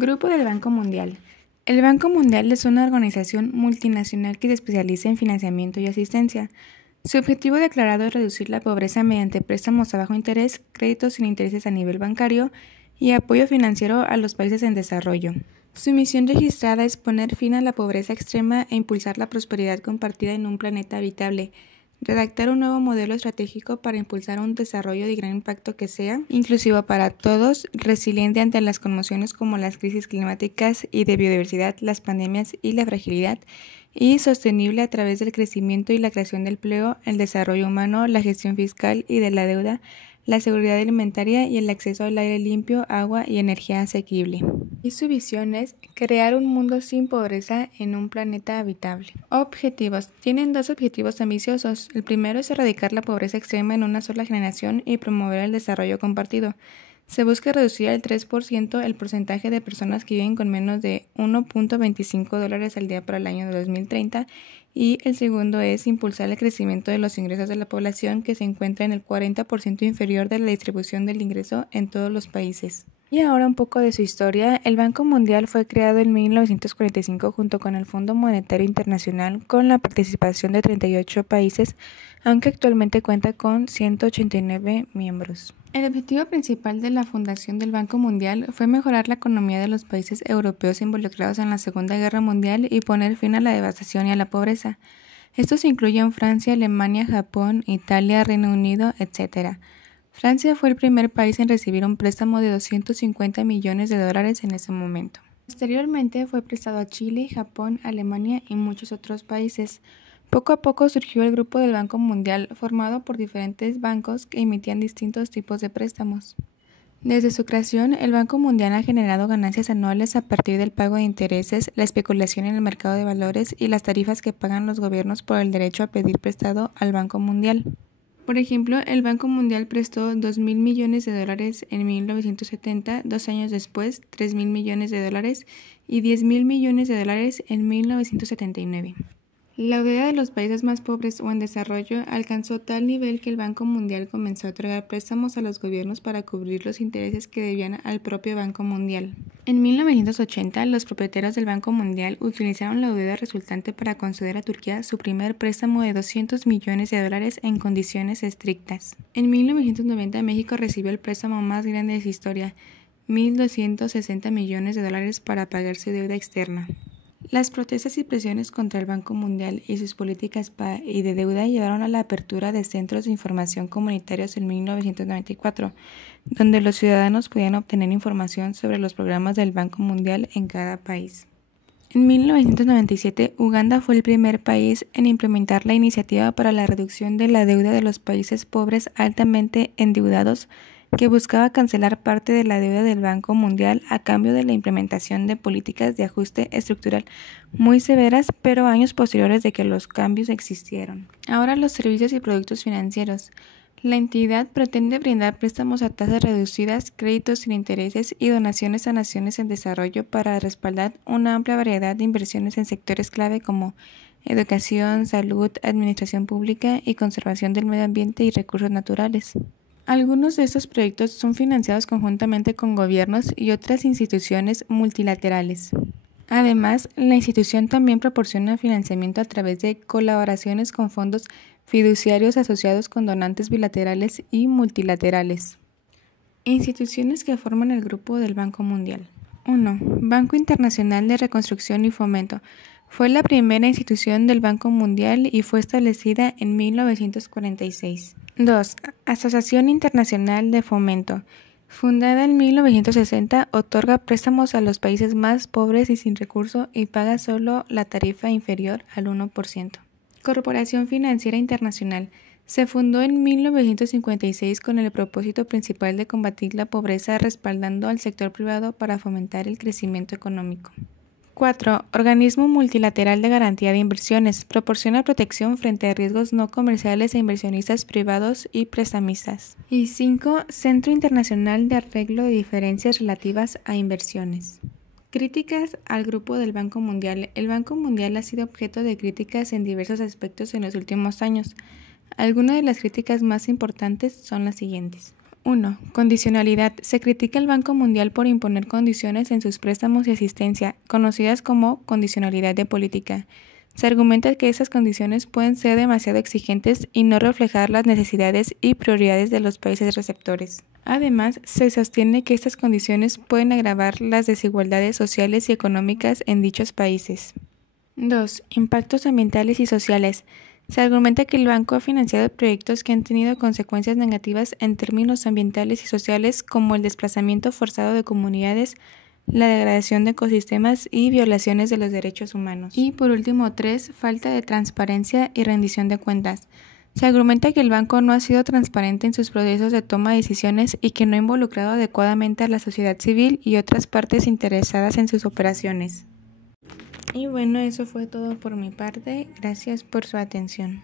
Grupo del Banco Mundial. El Banco Mundial es una organización multinacional que se especializa en financiamiento y asistencia. Su objetivo declarado es reducir la pobreza mediante préstamos a bajo interés, créditos sin intereses a nivel bancario y apoyo financiero a los países en desarrollo. Su misión registrada es poner fin a la pobreza extrema e impulsar la prosperidad compartida en un planeta habitable. Redactar un nuevo modelo estratégico para impulsar un desarrollo de gran impacto que sea inclusivo para todos, resiliente ante las conmociones como las crisis climáticas y de biodiversidad, las pandemias y la fragilidad, y sostenible a través del crecimiento y la creación de empleo, el desarrollo humano, la gestión fiscal y de la deuda, la seguridad alimentaria y el acceso al aire limpio, agua y energía asequible. Y su visión es crear un mundo sin pobreza en un planeta habitable. Objetivos. Tienen dos objetivos ambiciosos. El primero es erradicar la pobreza extrema en una sola generación y promover el desarrollo compartido. Se busca reducir al 3% el porcentaje de personas que viven con menos de $1.25 al día para el año de 2030 y el segundo es impulsar el crecimiento de los ingresos de la población que se encuentra en el 40% inferior de la distribución del ingreso en todos los países. Y ahora un poco de su historia. El Banco Mundial fue creado en 1945 junto con el Fondo Monetario Internacional con la participación de 38 países, aunque actualmente cuenta con 189 miembros. El objetivo principal de la fundación del Banco Mundial fue mejorar la economía de los países europeos involucrados en la Segunda Guerra Mundial y poner fin a la devastación y a la pobreza. Estos incluyen Francia, Alemania, Japón, Italia, Reino Unido, etc. Francia fue el primer país en recibir un préstamo de $250 millones en ese momento. Posteriormente fue prestado a Chile, Japón, Alemania y muchos otros países. Poco a poco surgió el Grupo del Banco Mundial, formado por diferentes bancos que emitían distintos tipos de préstamos. Desde su creación, el Banco Mundial ha generado ganancias anuales a partir del pago de intereses, la especulación en el mercado de valores y las tarifas que pagan los gobiernos por el derecho a pedir prestado al Banco Mundial. Por ejemplo, el Banco Mundial prestó $2.000 millones en 1970, 2 años después, $3.000 millones y $10.000 millones en 1979. La deuda de los países más pobres o en desarrollo alcanzó tal nivel que el Banco Mundial comenzó a otorgar préstamos a los gobiernos para cubrir los intereses que debían al propio Banco Mundial. En 1980, los propietarios del Banco Mundial utilizaron la deuda resultante para conceder a Turquía su primer préstamo de $200 millones en condiciones estrictas. En 1990, México recibió el préstamo más grande de su historia, $1.260 millones para pagar su deuda externa. Las protestas y presiones contra el Banco Mundial y sus políticas y de deuda llevaron a la apertura de centros de información comunitarios en 1994, donde los ciudadanos podían obtener información sobre los programas del Banco Mundial en cada país. En 1997, Uganda fue el primer país en implementar la iniciativa para la reducción de la deuda de los países pobres altamente endeudados, que buscaba cancelar parte de la deuda del Banco Mundial a cambio de la implementación de políticas de ajuste estructural muy severas, pero años posteriores de que los cambios existieron. Ahora los servicios y productos financieros. La entidad pretende brindar préstamos a tasas reducidas, créditos sin intereses y donaciones a naciones en desarrollo para respaldar una amplia variedad de inversiones en sectores clave como educación, salud, administración pública y conservación del medio ambiente y recursos naturales. Algunos de estos proyectos son financiados conjuntamente con gobiernos y otras instituciones multilaterales. Además, la institución también proporciona financiamiento a través de colaboraciones con fondos fiduciarios asociados con donantes bilaterales y multilaterales. Instituciones que forman el Grupo del Banco Mundial. 1. Banco Internacional de Reconstrucción y Fomento. Fue la primera institución del Banco Mundial y fue establecida en 1946. 2. Asociación Internacional de Fomento. Fundada en 1960, otorga préstamos a los países más pobres y sin recursos y paga solo la tarifa inferior al 1%. Corporación Financiera Internacional. Se fundó en 1956 con el propósito principal de combatir la pobreza respaldando al sector privado para fomentar el crecimiento económico. 4. Organismo Multilateral de Garantía de Inversiones. Proporciona protección frente a riesgos no comerciales a inversionistas privados y prestamistas. Y 5. Centro Internacional de Arreglo de Diferencias Relativas a Inversiones. Críticas al Grupo del Banco Mundial. El Banco Mundial ha sido objeto de críticas en diversos aspectos en los últimos años. Algunas de las críticas más importantes son las siguientes. 1. Condicionalidad. Se critica al Banco Mundial por imponer condiciones en sus préstamos y asistencia, conocidas como condicionalidad de política. Se argumenta que esas condiciones pueden ser demasiado exigentes y no reflejar las necesidades y prioridades de los países receptores. Además, se sostiene que estas condiciones pueden agravar las desigualdades sociales y económicas en dichos países. 2. Impactos ambientales y sociales. Se argumenta que el banco ha financiado proyectos que han tenido consecuencias negativas en términos ambientales y sociales, como el desplazamiento forzado de comunidades, la degradación de ecosistemas y violaciones de los derechos humanos. Y por último, 3. Falta de transparencia y rendición de cuentas. Se argumenta que el banco no ha sido transparente en sus procesos de toma de decisiones y que no ha involucrado adecuadamente a la sociedad civil y otras partes interesadas en sus operaciones. Y bueno, eso fue todo por mi parte. Gracias por su atención.